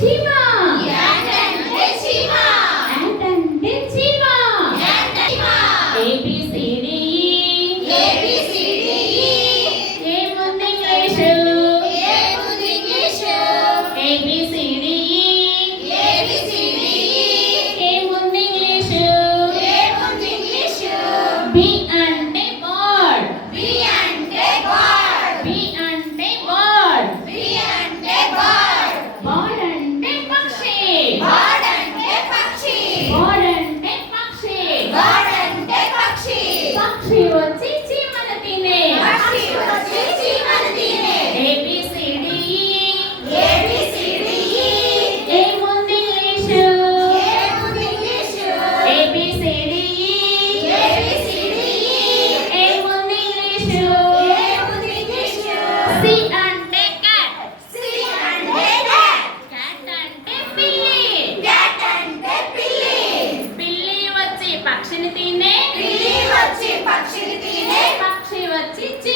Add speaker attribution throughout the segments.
Speaker 1: Team. Tchim, tchim.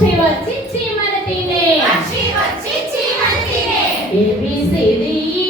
Speaker 1: പക്ഷി വച്ചി ചിമരത്തിനെ
Speaker 2: പക്ഷി വച്ചി ചിമരത്തിനെ
Speaker 1: എബിസിഡിഇ